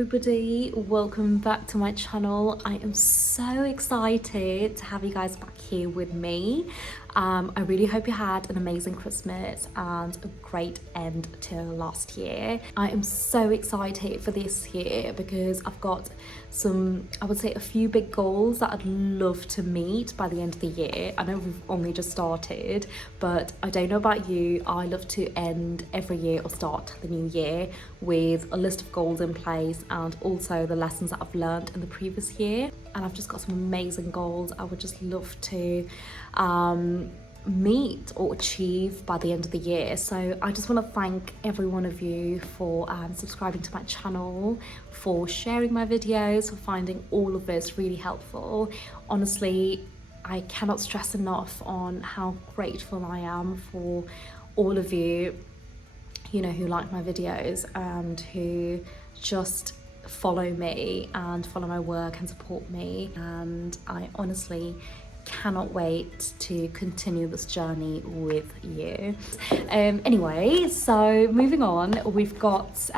everybody, welcome back to my channel. I am so excited to have you guys back here with me. I really hope you had an amazing Christmas and a great end to last year. I am so excited for this year because I've got I would say a few big goals that I'd love to meet by the end of the year. I know we've only just started, but I don't know about you, I love to end every year or start the new year with a list of goals in place and also the lessons that I've learned in the previous year. And I've just got some amazing goals I would just love to meet or achieve by the end of the year. So I just want to thank every one of you for subscribing to my channel, for sharing my videos, for finding all of this really helpful. Honestly, I cannot stress enough on how grateful I am for all of you, you know, who like my videos and who just follow me and follow my work and support me. And I honestly cannot wait to continue this journey with you. Anyway, so moving on, we've got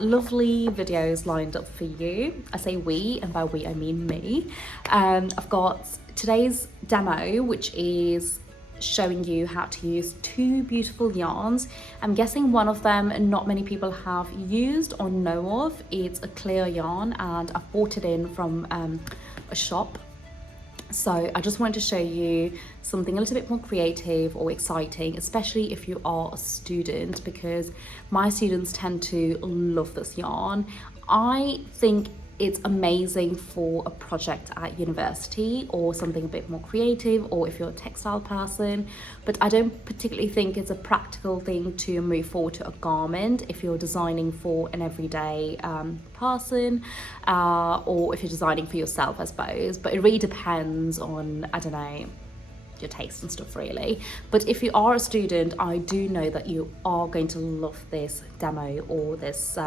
lovely videos lined up for you. I say we, and by we I mean me. I've got today's demo, which is showing you how to use two beautiful yarns. I'm guessing one of them not many people have used or know of. It's a clear yarn and I've bought it in from a shop. So I just wanted to show you something a little bit more creative or exciting, especially if you are a student, because my students tend to love this yarn. I think it's amazing for a project at university or something a bit more creative, or if you're a textile person, but I don't particularly think it's a practical thing to move forward to a garment if you're designing for an everyday person, or if you're designing for yourself, I suppose. But it really depends on, I don't know, your taste and stuff really. But if you are a student, I do know that you are going to love this demo or this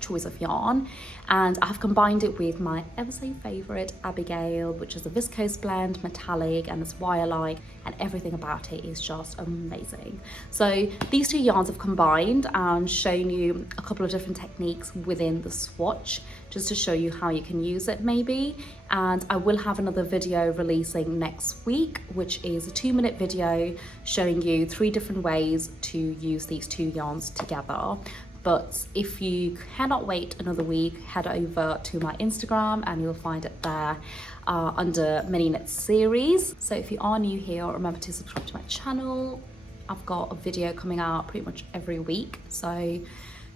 choice of yarn. And I've combined it with my ever so favourite Abigail, which is a viscose blend, metallic, and it's wire-like, and everything about it is just amazing. So these two yarns have combined and shown you a couple of different techniques within the swatch, just to show you how you can use it maybe. And I will have another video releasing next week, which is a 2-minute video showing you 3 different ways to use these two yarns together. But if you cannot wait another week, head over to my Instagram and you'll find it there under Mini Knit Series. So if you are new here, remember to subscribe to my channel. I've got a video coming out pretty much every week, so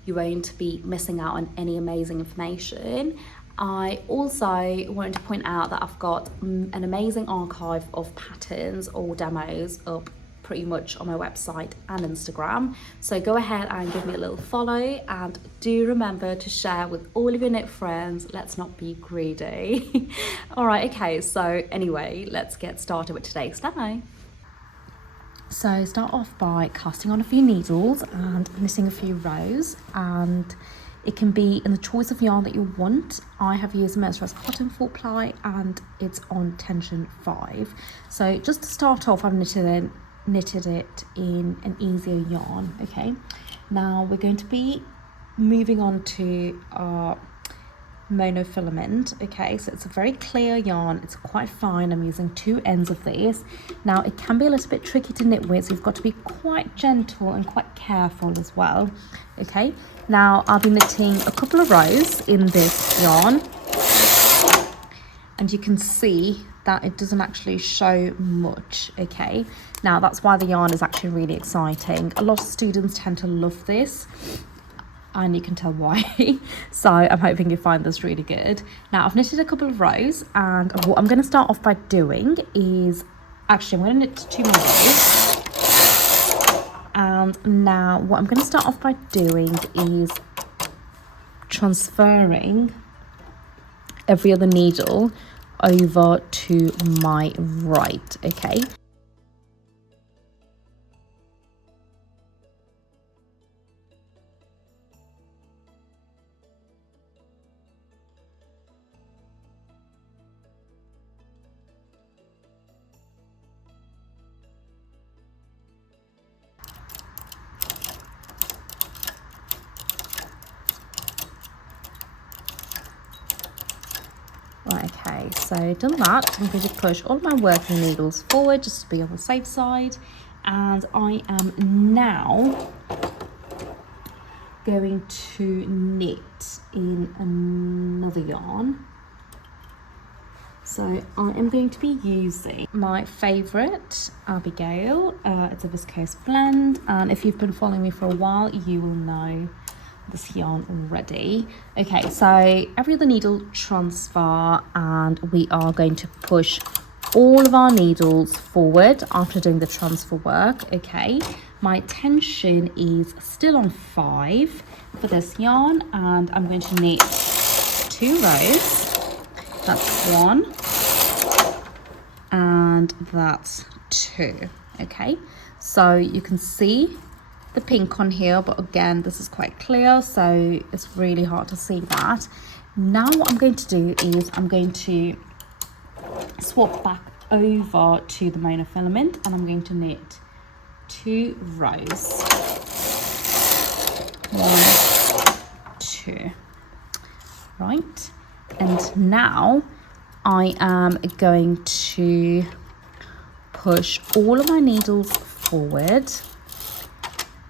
you won't be missing out on any amazing information. I also wanted to point out that I've got an amazing archive of patterns or demos up pretty much on my website and Instagram, so go ahead and give me a little follow, and do remember to share with all of your knit friends. Let's not be greedy. All right, okay, so anyway, let's get started with today's demo. So start off by casting on a few needles and knitting a few rows, and it can be in the choice of yarn that you want. I have used mercerized cotton 4-ply and it's on tension 5. So just to start off, I've knitted it in an easier yarn. Okay, now we're going to be moving on to our monofilament. Okay, so it's a very clear yarn, it's quite fine. I'm using 2 ends of this. Now it can be a little bit tricky to knit with, so you've got to be quite gentle and quite careful as well. Okay, now I'll be knitting a couple of rows in this yarn, and you can see that it doesn't actually show much. Okay, now that's why the yarn is actually really exciting. A lot of students tend to love this, and you can tell why. So I'm hoping you find this really good. Now I've knitted a couple of rows, and what I'm going to start off by doing is, actually I'm going to knit 2 more rows. And now what I'm going to start off by doing is transferring every other needle over to my right. Okay, Okay, so done that. I'm going to push all of my working needles forward just to be on the safe side. And I am now going to knit in another yarn. So I am going to be using my favourite Abigail. It's a viscose blend, and if you've been following me for a while, you will know this yarn already. Okay, so every other needle transfer, and we are going to push all of our needles forward after doing the transfer work. Okay, my tension is still on 5 for this yarn, and I'm going to knit 2 rows. That's 1 and that's 2. Okay, so you can see the pink on here, but again, this is quite clear, so it's really hard to see that. Now what I'm going to do is I'm going to swap back over to the monofilament, and I'm going to knit 2 rows. 1, 2. Right, and now I am going to push all of my needles forward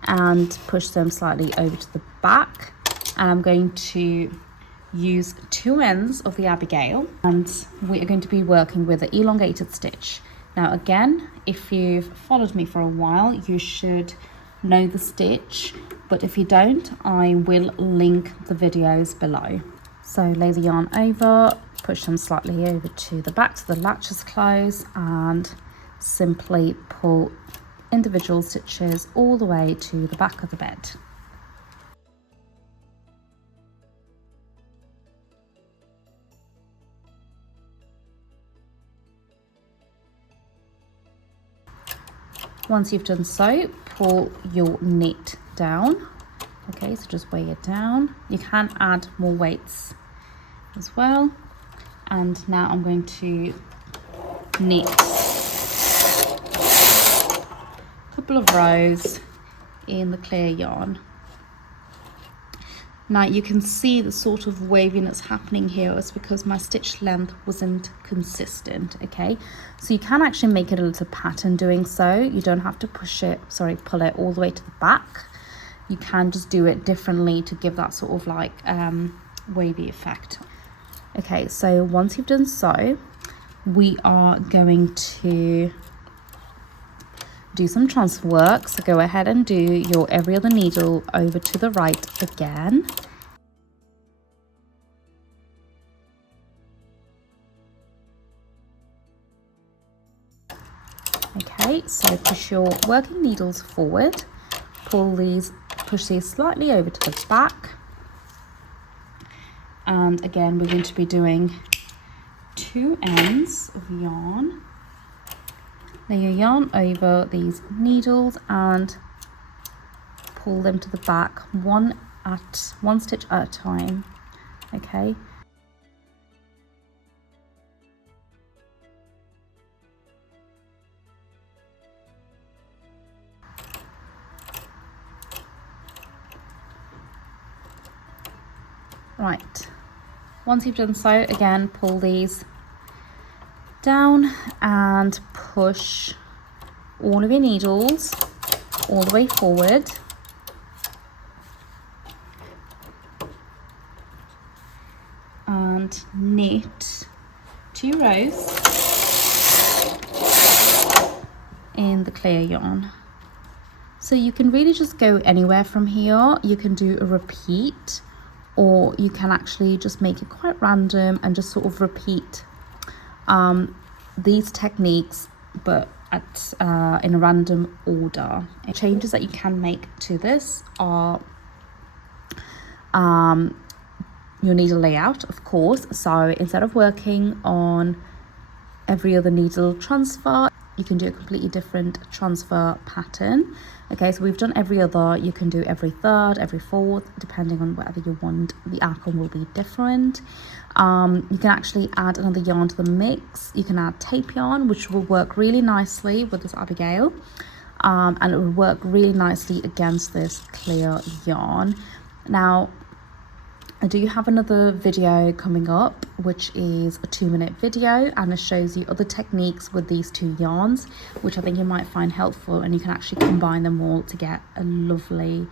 and push them slightly over to the back, and I'm going to use 2 ends of the Abigail, and we are going to be working with the elongated stitch. Now again, if you've followed me for a while, you should know the stitch, but if you don't, I will link the videos below. So lay the yarn over, push them slightly over to the back so the latches close, and simply pull individual stitches all the way to the back of the bed. Once you've done so, pull your knit down. Okay, so just weigh it down. You can add more weights as well. And now I'm going to knit a couple of rows in the clear yarn. Now you can see the sort of waviness happening here is because my stitch length wasn't consistent. Okay, so you can actually make it a little pattern doing so. You don't have to pull it all the way to the back. You can just do it differently to give that sort of like wavy effect. Okay, so once you've done so, we are going to do some transfer work. So go ahead and do your every other needle over to the right again. Okay, so push your working needles forward, push these slightly over to the back. And again, we're going to be doing 2 ends of yarn. Lay your yarn over these needles and pull them to the back, one stitch at a time. Okay. Right. Once you've done so, again, pull these down and push all of your needles all the way forward. And knit 2 rows in the clear yarn. So you can really just go anywhere from here. You can do a repeat, or you can actually just make it quite random and just sort of repeat these techniques, but in a random order. Changes that you can make to this are your needle layout, of course. So instead of working on every other needle transfer, you can do a completely different transfer pattern. Okay, so we've done every other. You can do every third, every fourth, depending on whatever you want. The outcome will be different. You can actually add another yarn to the mix. You can add tape yarn, which will work really nicely with this Abigail, and it will work really nicely against this clear yarn. Now, I do have another video coming up, which is a 2-minute video, and it shows you other techniques with these 2 yarns, which I think you might find helpful, and you can actually combine them all to get a lovely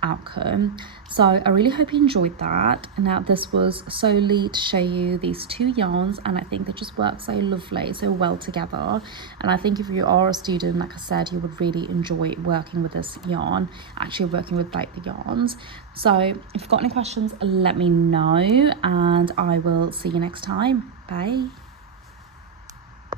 outcome. So I really hope you enjoyed that. Now this was solely to show you these 2 yarns, and I think they just work so lovely, so well together. And I think if you are a student, like I said, you would really enjoy working with this yarn, actually working with like the yarns. So if you've got any questions, let me know, and I will see you next time. Bye.